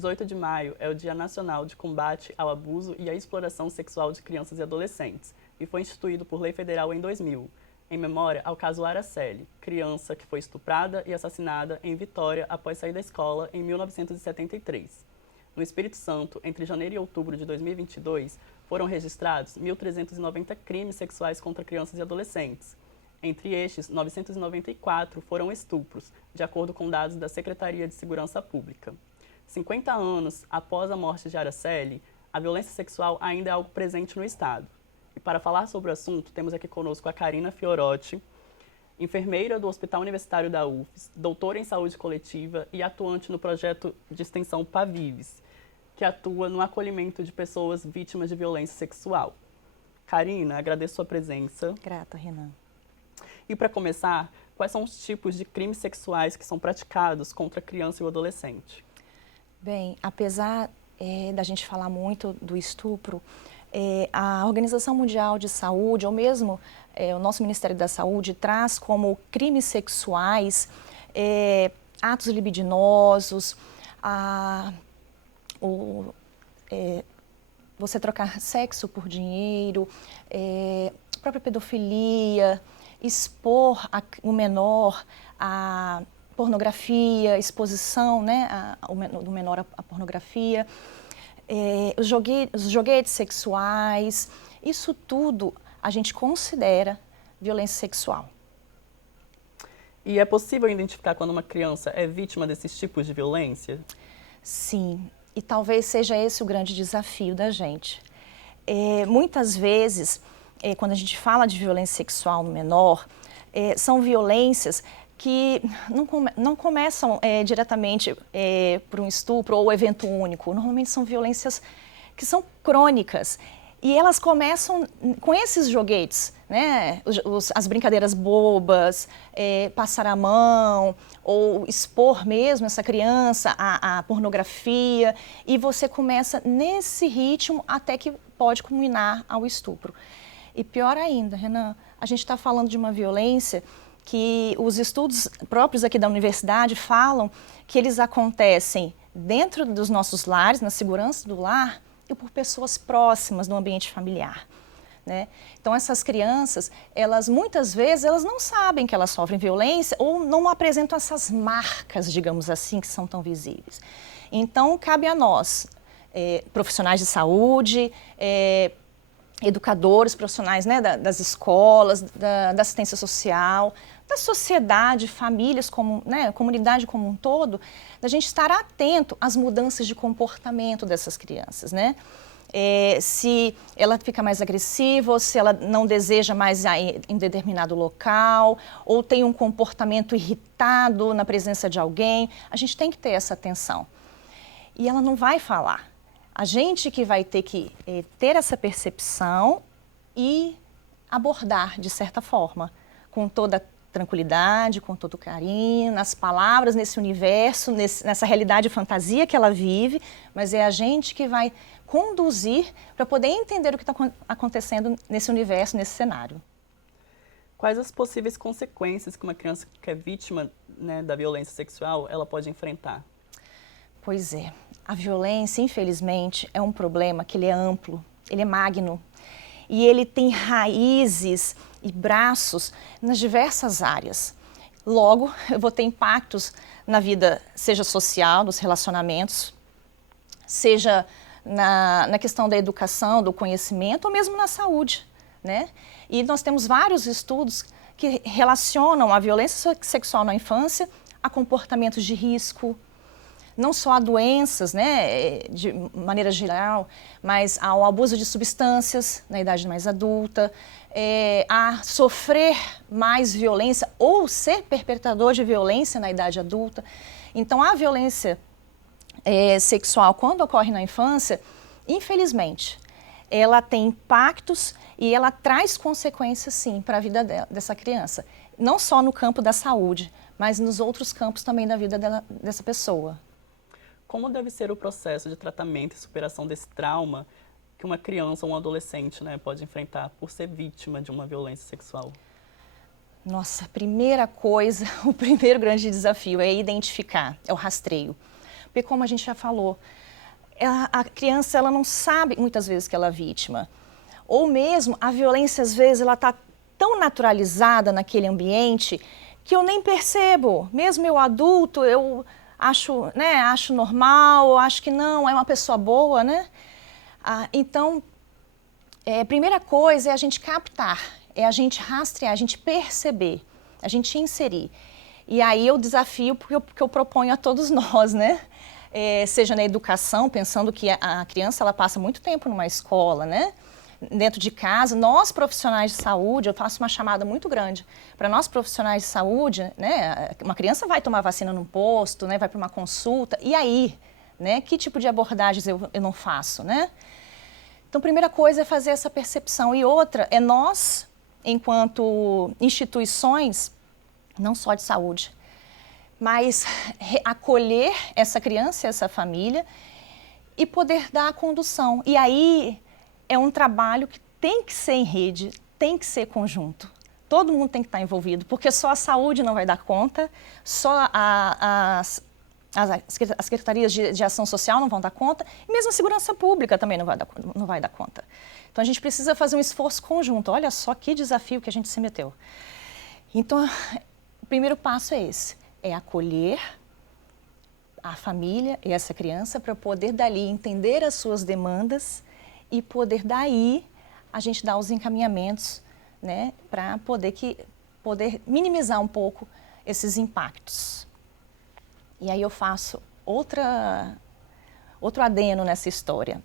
18 de maio é o Dia Nacional de Combate ao Abuso e à Exploração Sexual de Crianças e Adolescentes e foi instituído por lei federal em 2000, em memória ao caso Araceli, criança que foi estuprada e assassinada em Vitória após sair da escola em 1973. No Espírito Santo, entre janeiro e outubro de 2022, foram registrados 1.390 crimes sexuais contra crianças e adolescentes. Entre estes, 994 foram estupros, de acordo com dados da Secretaria de Segurança Pública. 50 anos após a morte de Araceli, a violência sexual ainda é algo presente no Estado. E para falar sobre o assunto, temos aqui conosco a Karina Fiorotti, enfermeira do Hospital Universitário da UFES, doutora em saúde coletiva e atuante no projeto de extensão PAVIVES, que atua no acolhimento de pessoas vítimas de violência sexual. Karina, agradeço sua presença. Grata, Renan. E para começar, quais são os tipos de crimes sexuais que são praticados contra a criança e o adolescente? Bem, apesar da gente falar muito do estupro, a Organização Mundial de Saúde, ou mesmo o nosso Ministério da Saúde, traz como crimes sexuais atos libidinosos, você trocar sexo por dinheiro, própria pedofilia, expor o menor a pornografia, exposição, né, do menor à pornografia, os joguetes sexuais, isso tudo a gente considera violência sexual. E é possível identificar quando uma criança é vítima desses tipos de violência? Sim, e talvez seja esse o grande desafio da gente. Muitas vezes, quando a gente fala de violência sexual no menor, são violências que não começam diretamente por um estupro ou evento único. Normalmente são violências que são crônicas. E elas começam com esses joguetes, né? As brincadeiras bobas, passar a mão, ou expor mesmo essa criança à pornografia. E você começa nesse ritmo até que pode culminar ao estupro. E pior ainda, Renan, a gente está falando de uma violência que os estudos próprios aqui da universidade falam que eles acontecem dentro dos nossos lares, na segurança do lar, e por pessoas próximas no ambiente familiar, né? Então essas crianças, muitas vezes elas não sabem que elas sofrem violência ou não apresentam essas marcas, digamos assim, que são tão visíveis. Então cabe a nós, profissionais de saúde, educadores, profissionais, né, das escolas, da assistência social, da sociedade, famílias, né, comunidade como um todo, da gente estar atento às mudanças de comportamento dessas crianças, né? Se ela fica mais agressiva, ou se ela não deseja mais ir em determinado local, ou tem um comportamento irritado na presença de alguém, a gente tem que ter essa atenção. E ela não vai falar. A gente que vai ter que ter essa percepção e abordar de certa forma, com toda tranquilidade, com todo carinho, nas palavras, nesse universo, nessa realidade fantasia que ela vive, mas é a gente que vai conduzir para poder entender o que está acontecendo nesse universo, nesse cenário. Quais as possíveis consequências que uma criança que é vítima, né, da violência sexual ela pode enfrentar? Pois é, a violência, infelizmente, é um problema que ele é amplo, ele é magno, e ele tem raízes e braços nas diversas áreas. Logo, eu vou ter impactos na vida, seja social, dos relacionamentos, seja na questão da educação, do conhecimento, ou mesmo na saúde, né? E nós temos vários estudos que relacionam a violência sexual na infância a comportamentos de risco, não só a doenças, né, de maneira geral, mas ao abuso de substâncias na idade mais adulta, a sofrer mais violência ou ser perpetrador de violência na idade adulta. Então, a violência sexual, quando ocorre na infância, infelizmente, ela tem impactos e ela traz consequências, sim, para a vida dessa criança. Não só no campo da saúde, mas nos outros campos também da vida dessa pessoa. Como deve ser o processo de tratamento e superação desse trauma que uma criança ou um adolescente, né, pode enfrentar por ser vítima de uma violência sexual? Nossa, a primeira coisa, o primeiro grande desafio é identificar, é o rastreio. Porque como a gente já falou, a criança ela não sabe muitas vezes que ela é vítima. Ou mesmo a violência, às vezes, ela está tão naturalizada naquele ambiente que eu nem percebo. Mesmo eu adulto, eu acho normal, acho que não, é uma pessoa boa, né? Então, a primeira coisa é a gente captar, é a gente rastrear, a gente perceber, a gente inserir. E aí o desafio que eu proponho a todos nós, né? Seja na educação, pensando que a criança ela passa muito tempo numa escola, né? Dentro de casa, nós profissionais de saúde, eu faço uma chamada muito grande para nós profissionais de saúde, né? Uma criança vai tomar vacina num posto, né? Vai para uma consulta, e aí, né? Que tipo de abordagens eu não faço, né? Então, primeira coisa é fazer essa percepção, e outra é nós, enquanto instituições, não só de saúde, mas acolher essa criança e essa família e poder dar a condução. E aí é um trabalho que tem que ser em rede, tem que ser conjunto. Todo mundo tem que estar envolvido, porque só a saúde não vai dar conta, só as secretarias de ação social não vão dar conta, e mesmo a segurança pública também não vai dar conta. Então a gente precisa fazer um esforço conjunto. Olha só que desafio que a gente se meteu. Então, o primeiro passo é esse, é acolher a família e essa criança para poder dali entender as suas demandas e poder daí a gente dar os encaminhamentos, né, para poder minimizar um pouco esses impactos. E aí eu faço outro adeno nessa história.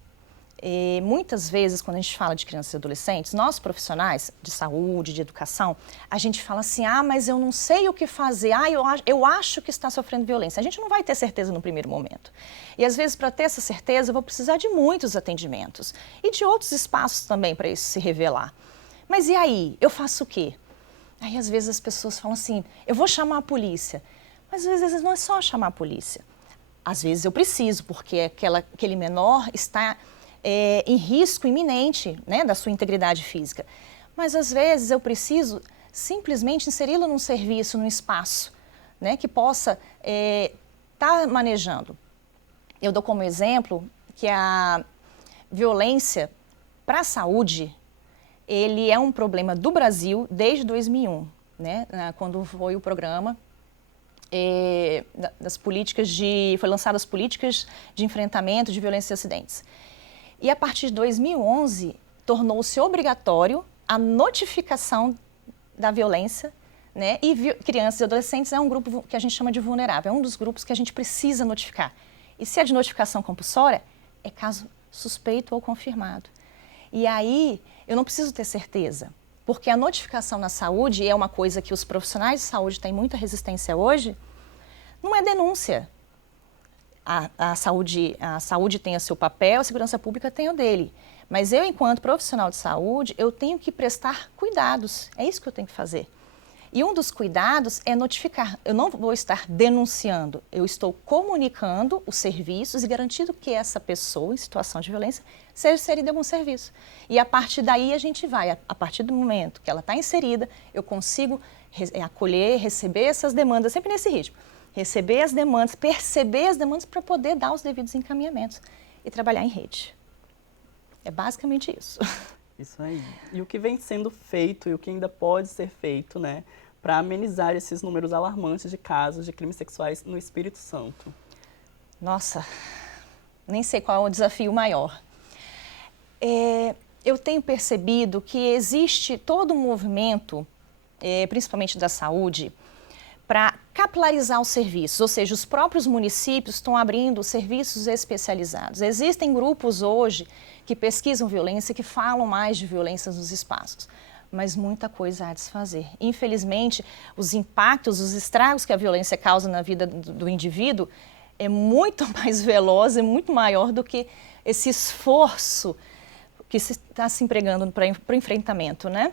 Muitas vezes, quando a gente fala de crianças e adolescentes, nós profissionais de saúde, de educação, a gente fala assim, mas eu não sei o que fazer, eu acho que está sofrendo violência. A gente não vai ter certeza no primeiro momento. E às vezes, para ter essa certeza, eu vou precisar de muitos atendimentos e de outros espaços também para isso se revelar. Mas e aí? Eu faço o quê? Aí às vezes as pessoas falam assim, eu vou chamar a polícia. Mas às vezes não é só chamar a polícia. Às vezes eu preciso, porque aquele menor está em risco iminente, né, da sua integridade física. Mas às vezes eu preciso simplesmente inseri-lo num serviço, num espaço, né, que possa estar manejando. Eu dou como exemplo que a violência para a saúde, ele é um problema do Brasil desde 2001, né, quando foi o programa das políticas foi lançadas as políticas de enfrentamento de violência e acidentes. E a partir de 2011, tornou-se obrigatório a notificação da violência, né? E crianças e adolescentes é um grupo que a gente chama de vulnerável, é um dos grupos que a gente precisa notificar. E se é de notificação compulsória, é caso suspeito ou confirmado. E aí, eu não preciso ter certeza, porque a notificação na saúde é uma coisa que os profissionais de saúde têm muita resistência hoje, não é denúncia. A saúde tem o seu papel, a segurança pública tem o dele. Mas eu, enquanto profissional de saúde, eu tenho que prestar cuidados. É isso que eu tenho que fazer. E um dos cuidados é notificar. Eu não vou estar denunciando, eu estou comunicando os serviços e garantindo que essa pessoa em situação de violência seja inserida em algum serviço. E a partir daí a gente vai, a partir do momento que ela está inserida, eu consigo acolher, receber essas demandas, sempre nesse ritmo. Receber as demandas, perceber as demandas para poder dar os devidos encaminhamentos e trabalhar em rede. É basicamente isso. Isso aí. E o que vem sendo feito e o que ainda pode ser feito, né, para amenizar esses números alarmantes de casos de crimes sexuais no Espírito Santo? Nossa, nem sei qual é o desafio maior. Eu tenho percebido que existe todo um movimento, principalmente da saúde, para capilarizar os serviços, ou seja, os próprios municípios estão abrindo serviços especializados. Existem grupos hoje que pesquisam violência, que falam mais de violências nos espaços, mas muita coisa há de se fazer. Infelizmente, os impactos, os estragos que a violência causa na vida do indivíduo é muito mais veloz, é muito maior do que esse esforço que se está se empregando para o enfrentamento, né?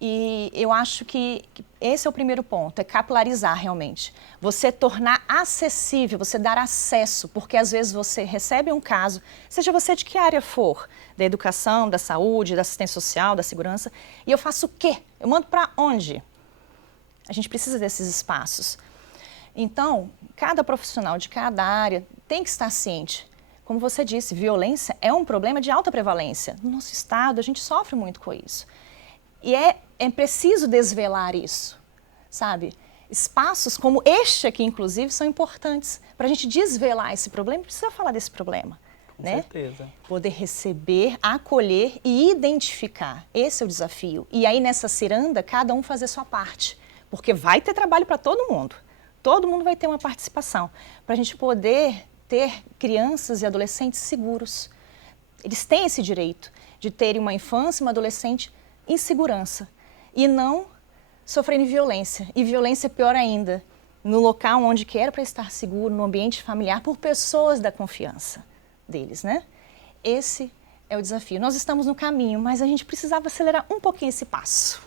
E eu acho que esse é o primeiro ponto, é capilarizar realmente. Você tornar acessível, você dar acesso, porque às vezes você recebe um caso, seja você de que área for, da educação, da saúde, da assistência social, da segurança, e eu faço o quê? Eu mando para onde? A gente precisa desses espaços. Então, cada profissional de cada área tem que estar ciente. Como você disse, violência é um problema de alta prevalência. No nosso estado, a gente sofre muito com isso. E é preciso desvelar isso, sabe? Espaços como este aqui, inclusive, são importantes para a gente desvelar esse problema. Precisa falar desse problema, Com né? certeza. Poder receber, acolher e identificar. Esse é o desafio. E aí, nessa ciranda, cada um fazer sua parte. Porque vai ter trabalho para todo mundo. Todo mundo vai ter uma participação. Para a gente poder ter crianças e adolescentes seguros. Eles têm esse direito de terem uma infância e uma adolescente em segurança e não sofrendo violência. E violência pior ainda, no local onde que era para estar seguro, no ambiente familiar, por pessoas da confiança deles, né? Esse é o desafio. Nós estamos no caminho, mas a gente precisava acelerar um pouquinho esse passo.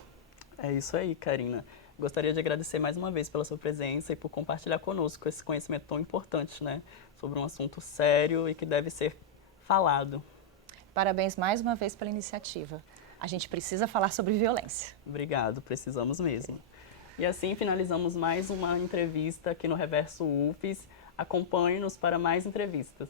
É isso aí, Karina. Gostaria de agradecer mais uma vez pela sua presença e por compartilhar conosco esse conhecimento tão importante, né? Sobre um assunto sério e que deve ser falado. Parabéns mais uma vez pela iniciativa. A gente precisa falar sobre violência. Obrigado, precisamos mesmo. E assim finalizamos mais uma entrevista aqui no Reverso UFES. Acompanhe-nos para mais entrevistas.